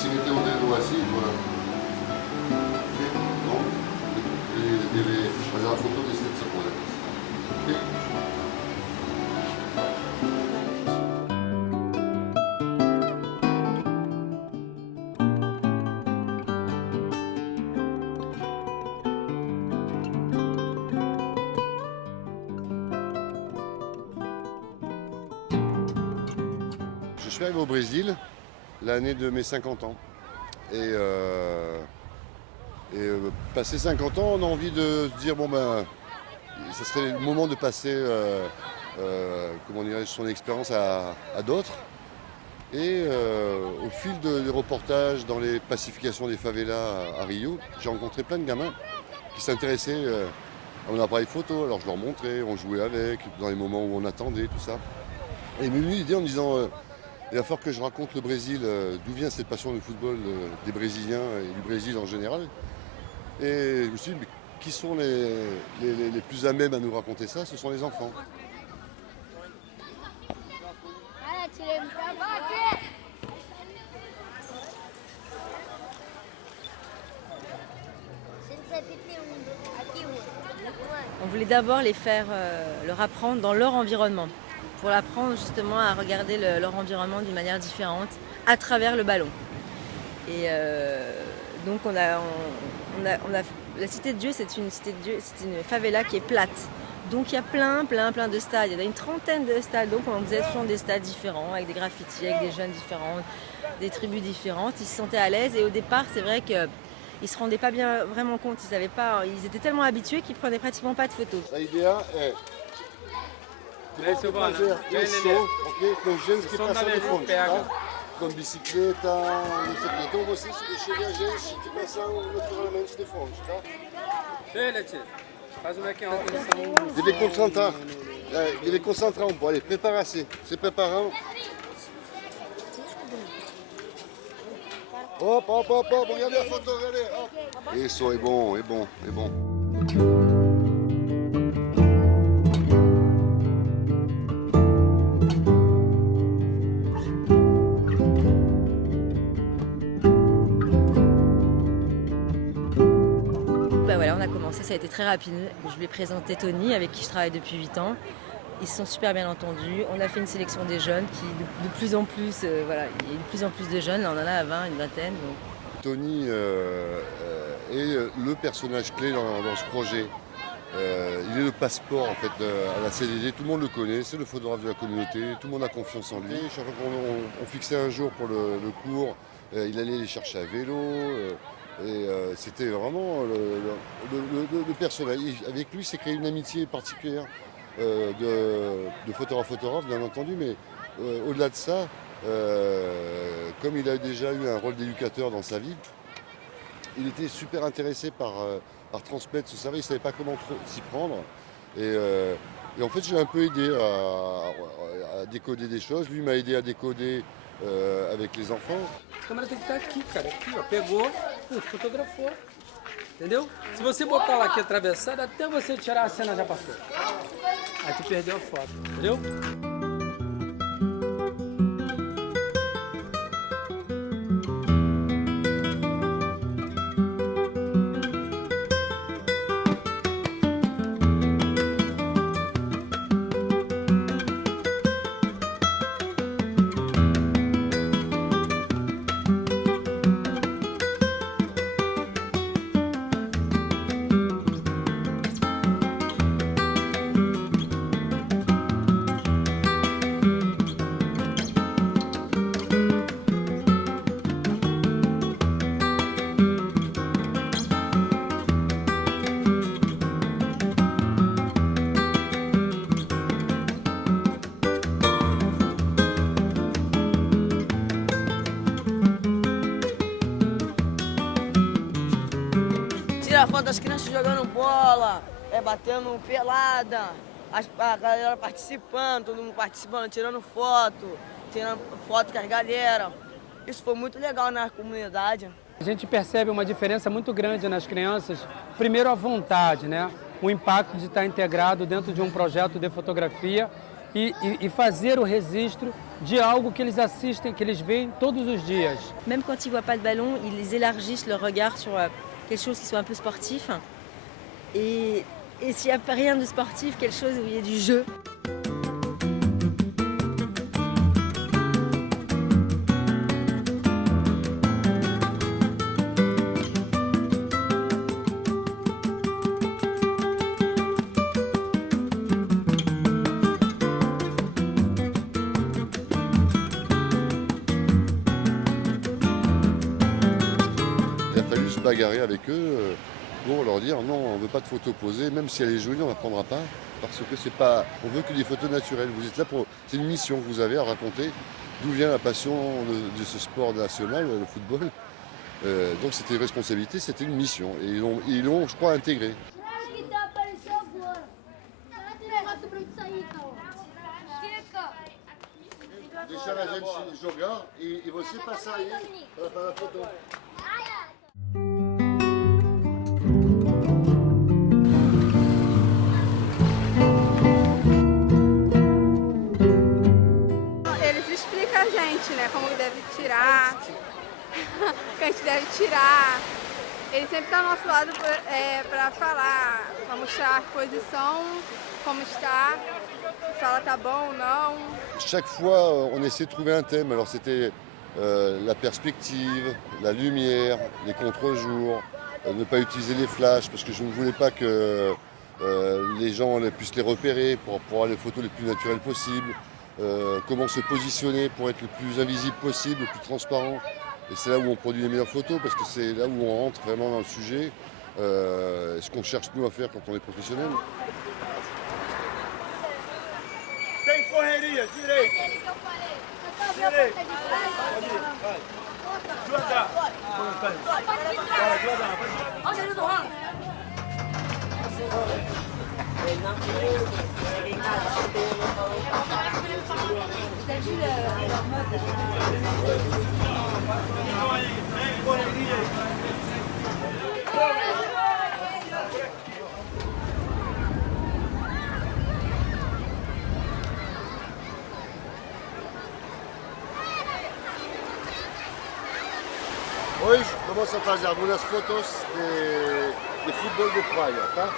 Si mettez un dedo así, voilà. No? Deve fare la foto di stessa cosa. Ok? Je suis arrivé au Brésil l'année de mes 50 ans. Passé 50 ans, on a envie de se dire, bon ben, ça serait le moment de passer comment dirais-je, son expérience à d'autres. Au fil des reportages dans les pacifications des favelas à Rio, j'ai rencontré plein de gamins qui s'intéressaient à mon appareil photo. Alors je leur montrais, on jouait avec, dans les moments où on attendait, tout ça. Et il m'est venu l'idée en me disant, il va falloir que je raconte le Brésil, d'où vient cette passion du football des Brésiliens et du Brésil en général. Et je me suis dit, mais qui sont les plus à même à nous raconter ça? Ce sont les enfants. On voulait d'abord les faire leur apprendre dans leur environnement, pour apprendre justement à regarder leur environnement d'une manière différente à travers le ballon. Et donc la Cité de Dieu, c'est une favela qui est plate. Donc il y a plein de stades, il y a une trentaine de stades, donc on faisait toujours des stades différents, avec des graffitis, avec des jeunes différents, des tribus différentes. Ils se sentaient à l'aise et au départ c'est vrai qu'ils ne se rendaient pas bien vraiment compte, ils étaient tellement habitués qu'ils ne prenaient pratiquement pas de photos. L'idée est fazer isso, ok, com gente que passa de frente, tá? Com bicicleta, não sei o quê. Então vocês chegam a gente que passam naturalmente de frente, tá? Faz o maquinho. Deve concentrar um pouco. Allez, préparez-se. Se préparant. Hop, regardez la photo, regardez. Hop. Isso, é bom. Voilà, on a commencé, ça a été très rapide. Je lui ai présenté Tony, avec qui je travaille depuis 8 ans. Ils se sont super bien entendus. On a fait une sélection des jeunes qui, de plus en plus, voilà, il y a de plus en plus de jeunes. Là, on en a 20, une vingtaine. Donc. Tony est le personnage clé dans ce projet. Il est le passeport en fait à la CDD. Tout le monde le connaît, c'est le photographe de la communauté. Tout le monde a confiance en lui. Chaque fois qu'on fixait un jour pour le cours, il allait les chercher à vélo. C'était vraiment le personnage. Avec lui, s'est créé une amitié particulière de photographe, bien entendu, mais au-delà de ça, comme il a déjà eu un rôle d'éducateur dans sa vie, il était super intéressé par transmettre ce savoir. Il ne savait pas comment s'y prendre. Et en fait, j'ai un peu aidé à décoder des choses. Lui m'a aidé à décoder avec les enfants. A câmera tem que estar aqui, cara. Aqui, ó. Pegou, fotografou. Entendeu? Se você botar lá aqui atravessado, até você tirar a cena já passou. Aí tu perdeu a foto, entendeu? foto das crianças jogando bola, batendo pelada, a galera participando, todo mundo participando, tirando foto com as galera. Isso foi muito legal na comunidade. A gente percebe uma diferença muito grande nas crianças. Primeiro, a vontade, né? O impacto de estar integrado dentro de um projeto de fotografia e fazer o registro de algo que eles assistem, que eles veem todos os dias. Même quand ils voient pas de ballon, ils élargissent leur regard sur quelque chose qui soit un peu sportif. Et s'il n'y a rien de sportif, quelque chose où il y a du jeu. Il a fallu se bagarrer avec eux pour leur dire non, on ne veut pas de photos posées, même si elle est jolie, on ne la prendra pas, parce que c'est pas, on veut que des photos naturelles. Vous êtes là pour, c'est une mission que vous avez à raconter d'où vient la passion de ce sport national, le football. Donc c'était une responsabilité, c'était une mission, et ils l'ont, je crois, intégré. Acho que tá apareceu agora. Esse negócio pra gente sair, então. Fica. Deixar a gente jogar e você passar aí para a foto. Eles explicam a gente, né, como deve tirar, o que a gente deve tirar. Ele sempre está ao nosso lado para falar, para mostrar a posição, como está, se ela tá bom ou não. Chaque fois, on essaie de trouver un thème. Alors c'était la perspective, la lumière, les contre-jours, ne pas utiliser les flashs parce que je ne voulais pas que les gens puissent les repérer pour avoir les photos les plus naturelles possibles. Comment se positionner pour être le plus invisible possible, le plus transparent. Et c'est là où on produit les meilleures photos parce que c'est là où on rentre vraiment dans le sujet. Ce qu'on cherche nous à faire quand on est professionnel. Sem correria, direito. Aquele que eu falei. Direito. Pode andar. Hoje vamos a fazer algumas fotos de futebol de praia, tá?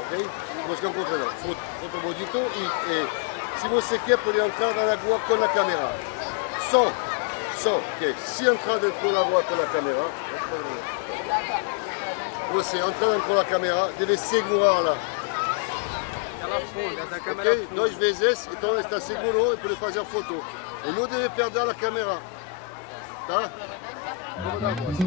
Ok? Nós encontramos foto bonito e se você quer pode entrar na água com a câmera. Só que se entrar dentro da água com a câmera, você entra dentro da câmera, deve segurar lá. Ela afunda, essa câmera Ok? 2 vezes, então está seguro e pode fazer a foto. E não deve perder a câmera. Tá? Vamos dar a voz.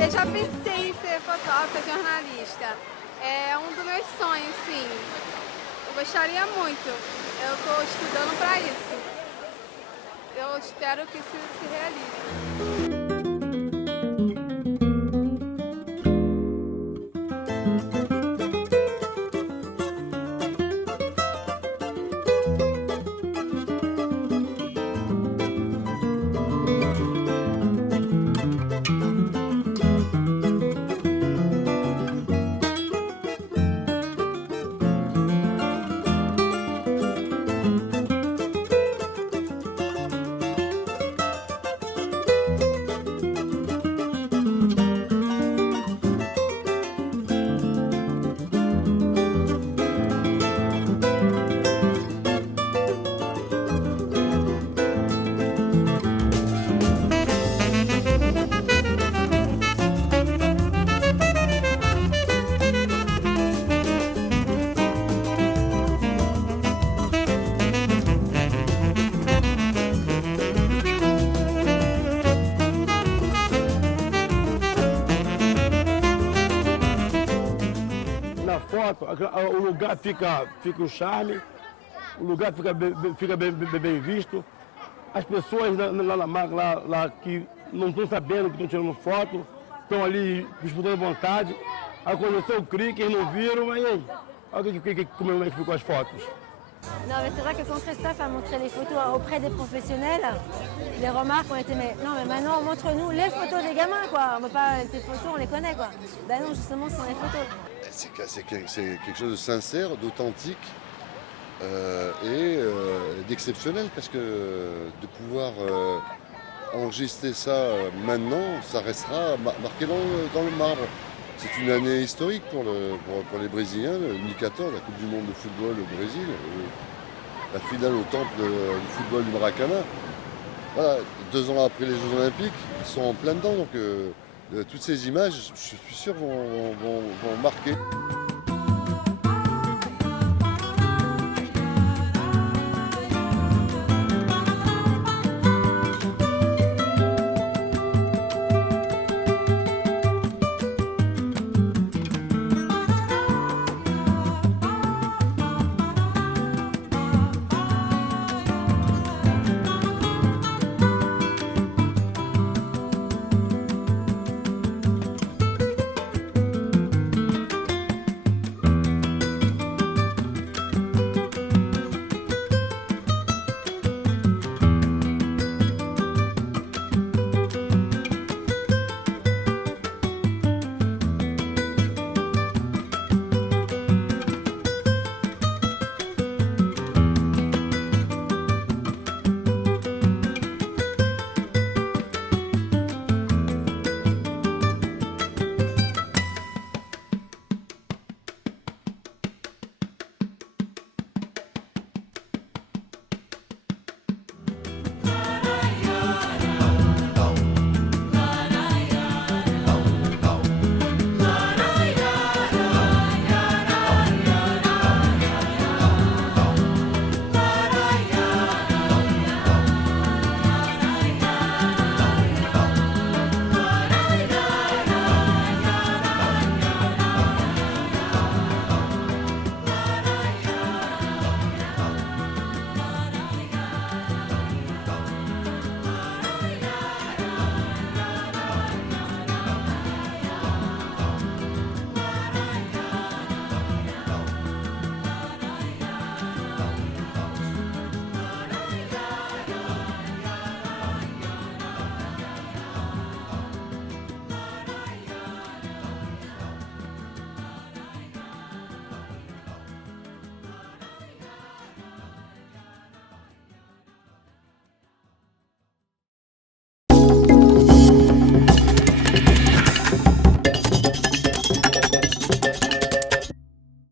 Eu já pensei em ser fotógrafa, jornalista. É um dos meus sonhos, sim. Eu gostaria muito. Eu estou estudando para isso. Eu espero que isso se realize. o lugar fica o charme, o lugar fica bem visto. As pessoas lá que não estão sabendo que estão tirando foto, estão ali disputando vontade. Aí conheceu o cricket, eles não viram, mas e aí? Olha como é que ficou as fotos. Non, mais c'est vrai que quand Christophe a montré les photos auprès des professionnels, les remarques ont été mais non, mais maintenant montre-nous les photos des gamins, quoi. On ne peut pas tes photos, on les connaît, quoi. Ben non, justement, ce sont les photos. C'est quelque chose de sincère, d'authentique et d'exceptionnel parce que de pouvoir enregistrer ça maintenant, ça restera marqué dans le marbre. C'est une année historique pour les Brésiliens, le 2014, la Coupe du Monde de football au Brésil, la finale au temple du football du Maracanã. Voilà, 2 ans après les Jeux Olympiques, ils sont en plein dedans, donc toutes ces images, je suis sûr, vont marquer.